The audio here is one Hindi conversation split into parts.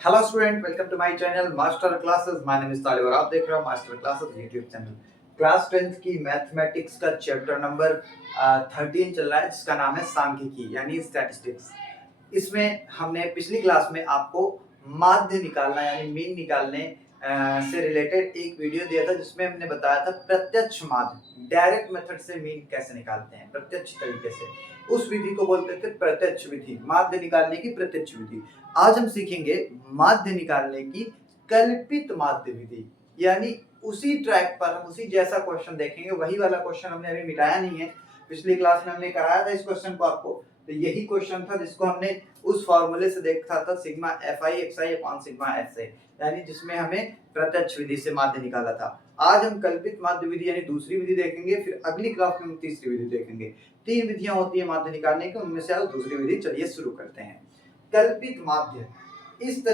Hello student, welcome to my channel master classes. My name is Talib और आप देख रहे हो master classes YouTube channel. Class 10th की मैथमेटिक्स का चैप्टर नंबर 13 चल रहा है, जिसका नाम है सांख्यिकी यानी स्टैटिस्टिक्स। इसमें हमने पिछली क्लास में आपको माध्य निकालना यानी मीन निकालने से रिलेटेड एक वीडियो दिया था, जिसमें हमने बताया था प्रत्यक्ष माध्य, डायरेक्ट मेथड से मीन कैसे निकालते हैं प्रत्यक्ष तरीके से। उस विधि को बोलते थे प्रत्यक्ष विधि, माध्य निकालने की प्रत्यक्ष विधि। आज हम सीखेंगे माध्य निकालने की कल्पित माध्य विधि, यानी उसी ट्रैक पर हम उसी जैसा क्वेश्चन देखेंगे। वही वाला क्वेश्चन हमने अभी मिटाया नहीं है, पिछली क्लास में हमने कराया था इस क्वेश्चन को आपको। तो यही क्वेश्चन था जिसको हमने उस फॉर्मूले से देखा था, sigma F I x I upon sigma F I, यानी जिसमें हमें प्रत्यक्ष विधि से माध्य निकाला था। आज हम कल्पित माध्य विधि यानी दूसरी विधि देखेंगे, फिर अगली क्लास में हम तीसरी विधि देखेंगे। 3 विधियां होती है माध्य निकालने की, उनमें से आज दूसरी विधि। चलिए शुरू करते हैं। कल्पित माध्य, इस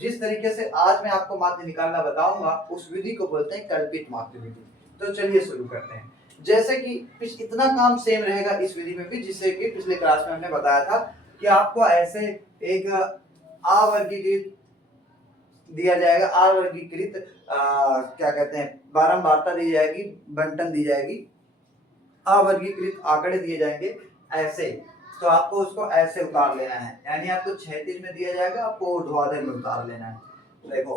जिस तरीके से आज मैं आपको माध्य निकालना बताऊंगा, उस विधि को बोलते हैं कल्पित माध्य विधि। तो चलिए शुरू करते हैं। जैसे कि इतना काम सेम रहेगा इस विधि में भी, जिससे कि पिछले क्लास में हमने बताया था कि आपको ऐसे एक अवर्गीकृत दिया जाएगा, अवर्गीकृत क्या कहते हैं, बारंबारता दी जाएगी, बंटन दी जाएगी, अवर्गीकृत आंकड़े दिए जाएंगे ऐसे। तो आपको उसको ऐसे उतार लेना है, यानी आपको क्षैतिज में दिया जाएगा, आपको ऊर्ध्वाधर में उतार लेना है। देखो,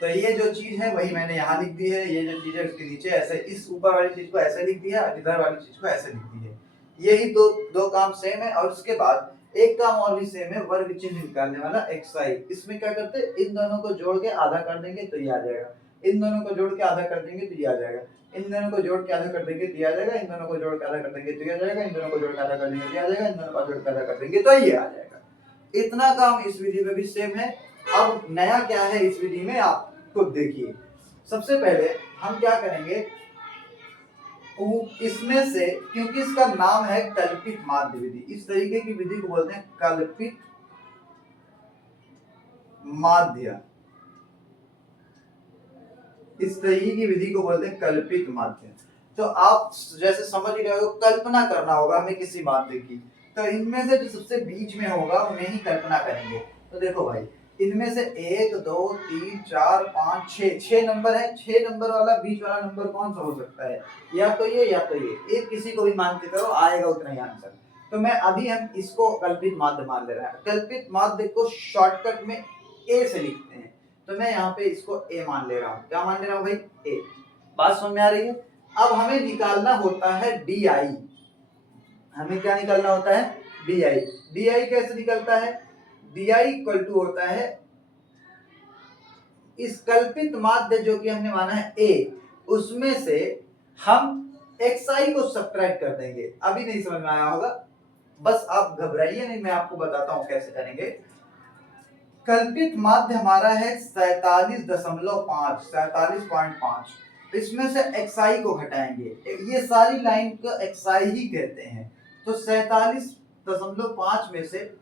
तो ये जो चीज है वही मैंने यहाँ लिख दी है। ये जो चीज है उसके नीचे ऐसे, इस ऊपर वाली चीज को ऐसे लिख दिया, इधर वाली चीज को ऐसे लिख दी है। यही दो काम सेम है। और उसके बाद एक काम और भी सेम है, वर्ग चिन्ह निकालने वाला एक्साई। इसमें क्या करते हैं, इन दोनों को जोड़ के आधा कर देंगे तो ये आ जाएगा, इन दोनों को जोड़ के आधा कर देंगे तो ये आ जाएगा, इन दोनों को जोड़ के आधा कर देंगे तो ये आ जाएगा, इन दोनों को जोड़ के आधा कर देंगे तो ये आ जाएगा, इन दोनों को जोड़ के आधा कर देंगे तो ये आ जाएगा, इन दोनों को जोड़ के आधा कर देंगे तो ये आ जाएगा। इतना काम इस विधि में भी सेम है। अब नया क्या है इस विधि में, आप खुद देखिए। सबसे पहले हम क्या करेंगे, इसमें से, क्योंकि इसका नाम है कल्पित माध्य विधि, इस तरीके की विधि को बोलते हैं कल्पित माध्य। इस तरीके की विधि को बोलते हैं कल्पित माध्य। तो आप जैसे समझ ही रहे हो, कल्पना करना होगा हमें किसी माध्य की। तो इनमें से जो सबसे बीच में होगा उन्हें ही कल्पना करेंगे। तो देखो भाई, इनमें से 1 2 3 4 5 6 नंबर है। 6 नंबर वाला बीच वाला नंबर कौन सा हो सकता है, या तो ये या तो ये, एक किसी को भी मान के करो, आएगा उतना ही आंसर। तो मैं अभी हम इसको कल्पित माध्य मान ले रहा है। कल्पित माध्य को शॉर्टकट में ए से लिखते हैं, तो मैं यहाँ पे इसको ए मान ले रहा हूँ। क्या मान ले रहा हूँ भाई, ए। बात समझ में आ रही है। अब हमें निकालना होता है डी आई। हमें क्या निकालना होता है, डी आई। डी आई कैसे निकलता है, डी आई इक्वल टू होता है इस कल्पित माध्य जो कि हमने माना है ए, उसमें से हम xi को सब्ट्रैक्ट कर देंगे। अभी नहीं समझ में आया होगा, बस आप घबराइए नहीं, मैं आपको बताता हूं कैसे करेंगे। कल्पित माध्य हमारा है 47.5, 47.5। इसमें से xi को घटाएंगे, ये सारी लाइन को xi ही कहते हैं। तो 47.5 में से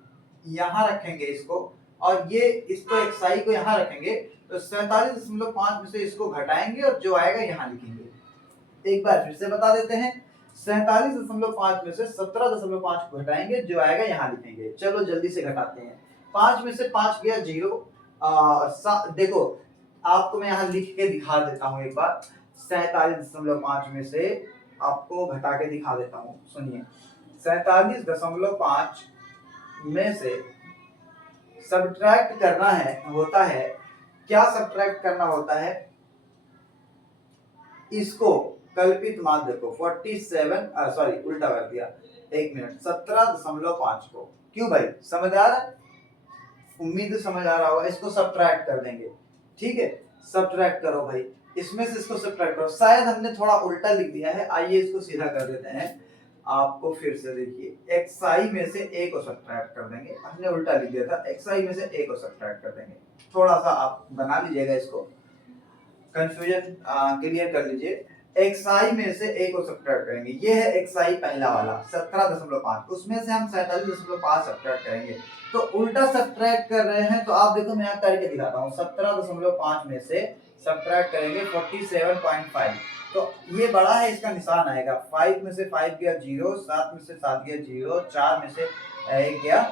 यहाँ रखेंगे इसको, और ये इसको xi को यहाँ रखेंगे। तो 47.5 में से इसको घटाएंगे और जो आएगा यहाँ लिखेंगे। एक बार फिर से बता देते हैं, 47.5 में से 17.5 को घटाएंगे, जो आएगा यहाँ लिखेंगे। चलो जल्दी से घटाते हैं। 5 में से 5 गया 0। देखो, आपको मैं यहाँ लिख के दिखा देता हूँ एक बार। 47.5 में से आपको घटा के दिखा देता हूँ, सुनिए। 47.5 में से सब्ट्रैक्ट करना है, होता है क्या, सब्ट्रैक्ट करना होता है इसको, कल्पित माध्य को 47, सॉरी उल्टा कर दिया, एक मिनट, 17.5 को। क्यों भाई, समझ आ रहा है, उम्मीद समझ आ रहा होगा। इसको सब्ट्रैक्ट कर देंगे, ठीक है। सब्ट्रैक्ट करो भाई, इसमें से इसको सब्ट्रैक्ट करो। शायद हमने थोड़ा उल्टा लिख दिया है, आइए इसको सीधा कर देते हैं। आपको फिर से देखिए, xi में से a को सब्ट्रैक्ट कर देंगे। हमने उल्टा लिख दिया था, xi में से a को सब्ट्रैक्ट कर देंगे। थोड़ा सा आप बना लीजिएगा इसको, कंफ्यूजन क्लियर कर लीजिए। xi में से a को सब्ट्रैक्ट करेंगे, ये है xi पहला वाला 17.5, उसमें से हम 47.5 सब्ट्रैक्ट करेंगे। तो उल्टा सब्ट्रैक्ट कर रहे हैं, तो आप देखो मैं यहाँ करके दिखाता हूँ। 17.5 में से सब्ट्रैक्ट करेंगे 47.5, तो ये बड़ा है, इसका निशान आएगा। 5 में से 5 गया 0, 7 में से 7 गया 0, 4 में से 1 गया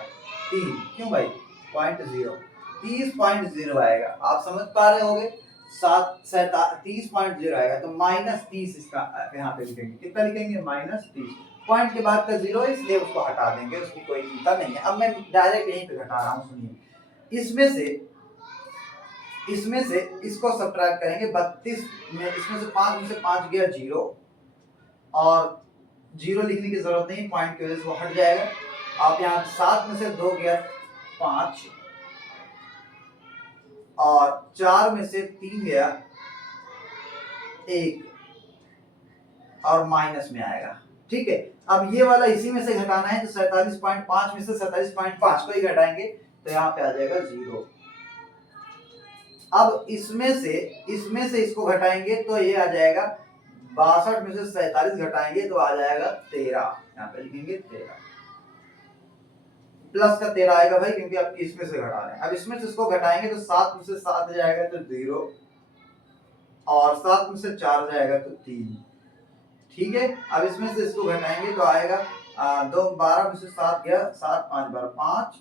3। क्यों भाई, 0.0। 30.0 आएगा। आप समझ पा रहे होगे, 30.0 आएगा तो -30 इसका यहाँ पे लिखेंगे। कितना लिखेंगे? -30। पॉइंट के बाद का 0 है इसलिए उसको हटा देंगे, उसकी कोई चिंता नहीं है। अब मैं डायरेक्ट यहीं पे घटा रहा हूँ, सुनिए। इसमें से इसको सब्ट्रैक्ट करेंगे 32 में, इसमें से 5 में से 5 गया 0 और 0 लिखने की जरूरत नहीं, पॉइंट की वजह से वो हट जाएगा। आप यहाँ 7 में से 2 गया 5 और 4 में से 3 गया 1 और माइनस में आएगा। ठीक है, अब ये वाला इसी में से घटाना है तो 47.5 में से 47.5 को ही घटाएंगे तो यहाँ पे आ जाएगा 0। अब इसमें से इसको घटाएंगे तो ये आ जाएगा 62 में से 47 घटाएंगे तो आ जाएगा 13। यहाँ पे लिखेंगे 13, प्लस का 13 आएगा भाई, क्योंकि आप इसमें से घटा रहे हैं। अब इसमें से इसको घटाएंगे तो 7 में से 7 जाएगा तो 0 और 7 में से 4 जाएगा तो 3। ठीक है, अब इसमें से इसको घटाएंगे तो आएगा 12 में से 7 गया 7, 5 बार 5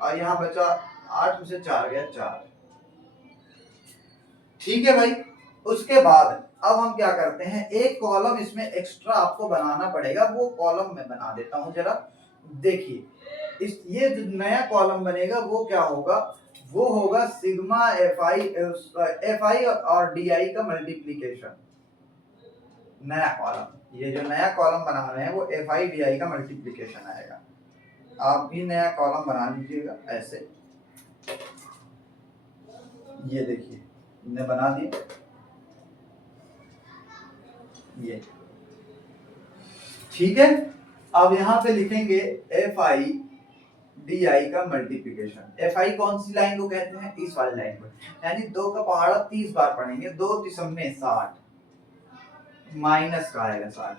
और यहाँ बचा 8 में से 4 गया 4। ठीक है भाई, उसके बाद अब हम क्या करते हैं, एक कॉलम इसमें एक्स्ट्रा आपको बनाना पड़ेगा। वो कॉलम मैं बना देता हूं, जरा देखिए। ये जो नया कॉलम बनेगा वो क्या होगा, वो होगा सिग्मा एफ आई और डी आई का मल्टीप्लीकेशन। नया कॉलम, ये जो नया कॉलम बना रहे हैं वो एफ आई डी आई का मल्टीप्लीकेशन आएगा। आप भी नया कॉलम बना लीजिएगा ऐसे, ये देखिए हमने बना दिया ये। ठीक है, अब यहाँ पे लिखेंगे एफ आई डी आई का मल्टीप्लिकेशन। एफ आई कौन सी लाइन को कहते हैं? इस वाली लाइन को, यानी 2 का पहाड़ा 30 बार पढ़ेंगे, 2 तिसमे 60, माइनस का आएगा 60।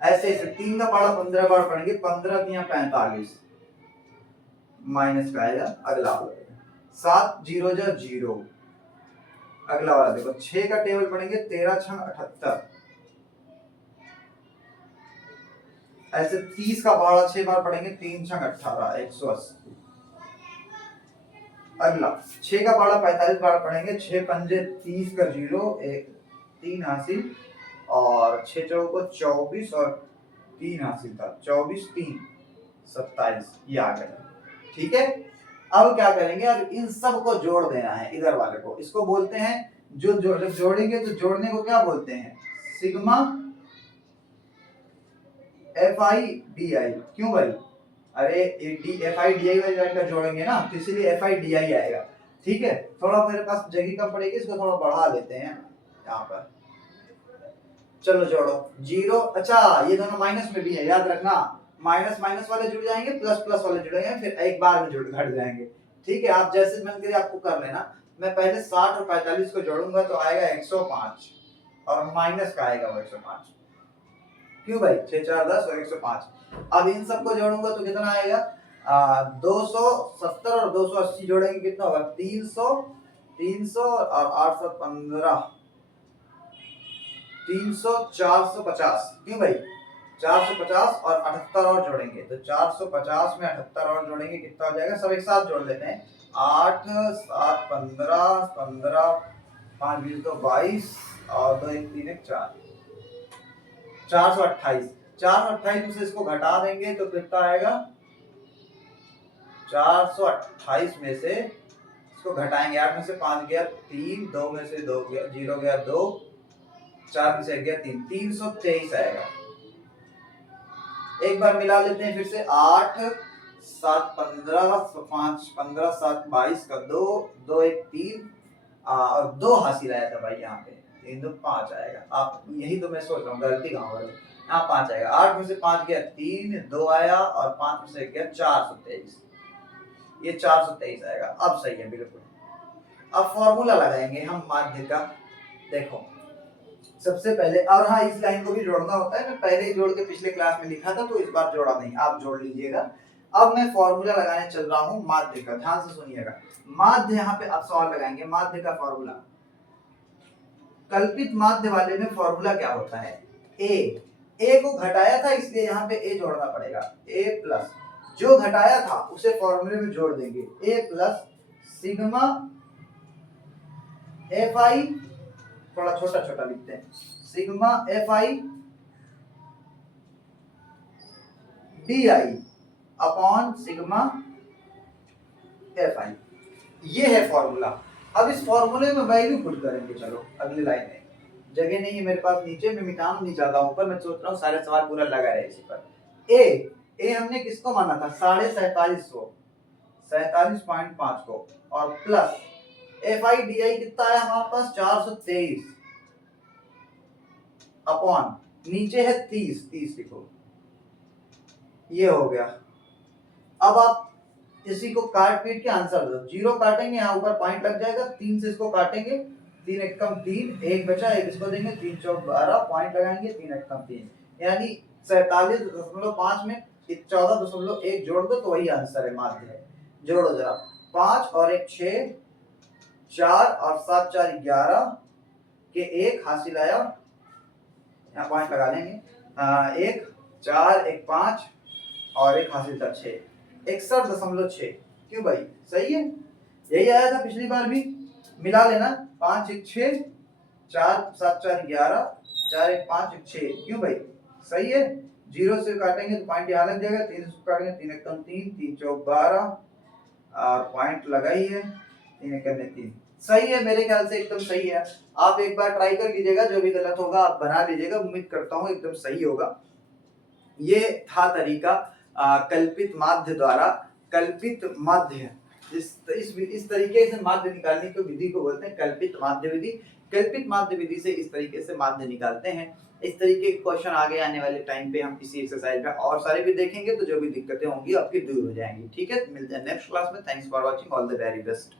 ऐसे ऐसे 3 का पहाड़ा 15 बार पढ़ेंगे, 15 तिया 45, माइनस का आएगा अगला वाला। 7 0 जा 0, अगला वाला देखो 6 का टेबल पढ़ेंगे, 13 6 78, ऐसे 30 का पहाड़ा 6 बार पढ़ेंगे, 3 6 18 180। अगला 6 का पहाड़ा 45 बार पढ़ेंगे, 6 पंजे 30 का 0 1 3 हासिल और 6 चौको 24 और 3 हासिल था 24 3 27, ये आ गया। ठीक है, अब क्या करेंगे, अब इन सब को जोड़ देना है इधर वाले को। इसको बोलते हैं जब जोड़ेंगे तो जोड़ने को क्या बोलते हैं, sigma F I D I. क्यों भाई? अरे एफ आई डी आई वाली लाइन का जोड़ेंगे ना तो इसीलिए एफ आई डी आई आएगा। ठीक है, थोड़ा मेरे पास जगह कम पड़ेगी, इसको थोड़ा बढ़ा लेते हैं यहाँ पर। चलो जोड़ो 0, अच्छा ये दोनों माइनस में भी है, याद रखना। माइनस माइनस वाले जुड़ जाएंगे, प्लस प्लस वाले जुड़ेंगे, फिर एक बार में जुड़ घट जाएंगे। ठीक है, आप जैसे मन करे आपको कर लेना। मैं पहले 60 और 45 को जोड़ूंगा तो आएगा 105 और माइनस का आएगा 105। क्यों भाई? 6 4 10 और 105। अब इन सबको जोड़ूंगा तो कितना आएगा, 270 और 280 जोड़ेंगे कितना होगा, 300 और 815, 300 450। क्यों भाई? 450 और 78 और जोड़ेंगे तो 450 में 78 और जोड़ेंगे कितना हो जाएगा, सब एक साथ जोड़ लेते हैं। 8 7 15 15 5 20 तो 22 और 2 1 3 1 4, 428। 428 में से इसको घटा देंगे तो कितना आएगा, 428 में से इसको घटाएंगे, 8 में से 5 गया 3, 2 में से 2 गया 0 गया 2, 4 में से 1 गया 3, 323 आएगा। एक बार मिला लेते हैं फिर से, 8 7 15 5 15 7 22 का 2 2 1 3 और 2 हासिल आया था भाई, यहाँ पे 3 2 5 आएगा। आप यही तो मैं सोच रहा हूँ गलती कहाँ हो रही है, यहाँ 5 आएगा। 8 में से 5 गया 3, 2 आया और 5 में से 1 गया 423, ये 423 आएगा। अब सही है बिल्कुल। अब फॉर्मूला लगाएंगे हम माध्य का। देखो सबसे पहले, और हाँ इस लाइन को भी जोड़ना होता है, मैं पहले ही जोड़ के पिछले क्लास में लिखा था तो इस बार जोड़ा नहीं, आप जोड़ लीजिएगा। अब मैं फॉर्मूला लगाने चल रहा हूँ माध्य का, ध्यान से सुनिएगा। माध्य, यहाँ पे आप सवाल लगाएंगे माध्य का फॉर्मूला। कल्पित माध्य वाले में फॉर्मूला क्या होता है, ए को घटाया था इसलिए यहाँ पे ए जोड़ना पड़ेगा, ए प्लस जो घटाया था उसे फॉर्मूले में जोड़ देंगे, ए प्लस सिग्मा एफ आई, थोड़ा छोटा छोटा लिखते हैं, sigma F I D I upon sigma F I, ये है फॉर्मूला। अब इस फॉर्मूले में वैल्यू पुट करेंगे। चलो अगली लाइन में, जगह नहीं है मेरे पास नीचे, मैं मिटाना नहीं चाहता हूं ऊपर, मैं सोच रहा हूँ सारे सवाल पूरा लगा रहे इसी पर। ए हमने किसको माना था, 47.5 को, और plus F I D I कितना है हमारे पास 423 अपॉन नीचे है 30 लिखो, ये हो गया। अब आप इसी को काट पीट के आंसर दो, जीरो काटेंगे यहाँ ऊपर पॉइंट लग जाएगा, 3 से इसको काटेंगे, 3 एक कम 3, एक बचा, एक इसको देंगे, 3 चौक 12, पॉइंट लगाएंगे, 3 एक कम 3, यानी 47.5 में 14.1 जोड़ दो तो वही आंसर है, माध्य है। जोड़ो जरा, 5 और 1 6, 4 और 7 4 11 के 1 हासिल आया, यहाँ पॉइंट लगा लेंगे, 1 4 1 5 और 1 हासिल था 6, 61.6। क्यों भाई, सही है, यही आया था पिछली बार भी, मिला लेना, 5 1 6, 4 7 4 11, 4 1 5 1 6, क्यों भाई सही है। जीरो से काटेंगे तो पॉइंट यहाँ लग जाएगा, 3 से काटेंगे 3 एक कम 3, 3 चौक 12 और पॉइंट लगा ही है, 3 एक कम 3, सही है, मेरे ख्याल से एकदम सही है। आप एक बार ट्राई कर लीजिएगा, जो भी गलत होगा आप बना लीजिएगा, उम्मीद करता हूँ एकदम सही होगा। ये था तरीका कल्पित माध्य द्वारा, कल्पित माध्य, इस तरीके से माध्य निकालने की विधि को बोलते हैं कल्पित माध्य विधि। कल्पित माध्य विधि से इस तरीके से माध्य निकालते हैं। इस तरीके के क्वेश्चन आगे आने वाले टाइम पे हम इसी एक्सरसाइज में और सारे भी देखेंगे, तो जो भी दिक्कतें होंगी आपकी दूर हो जाएंगी। ठीक है, मिलते हैं नेक्स्ट क्लास में। Thanks for watching, all the very best.